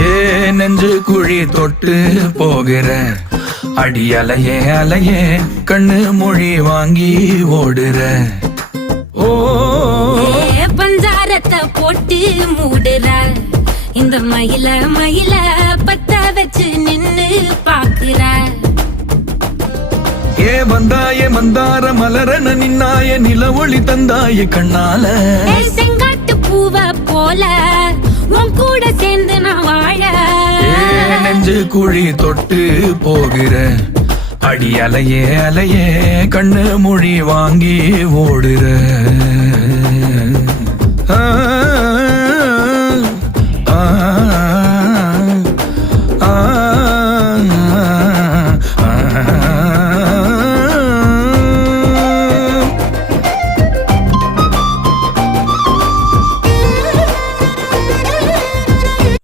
ஏ நெஞ்சு குழி தொட்டு போகிற அடி அலையே அலையே கண்ணு மொழி வாங்கி ஓடுற. ஓ பஞ்சாரத்தை போட்டு மூடுற இந்த மயில மயில பத்த வச்சு நின்னு பாக்குற. ஏ வந்தாய மந்தார மலரன நின்னாய நில ஒளி தந்தாய கண்ணால. செங்காட்டு பூவ போல உன் கூட சேர்ந்து நான் வாழ. நெஞ்சு குழி தொட்டு போகிற அடி அலையே அலையே கண்ணு மொழி வாங்கி ஓடுற. ஆ ஆ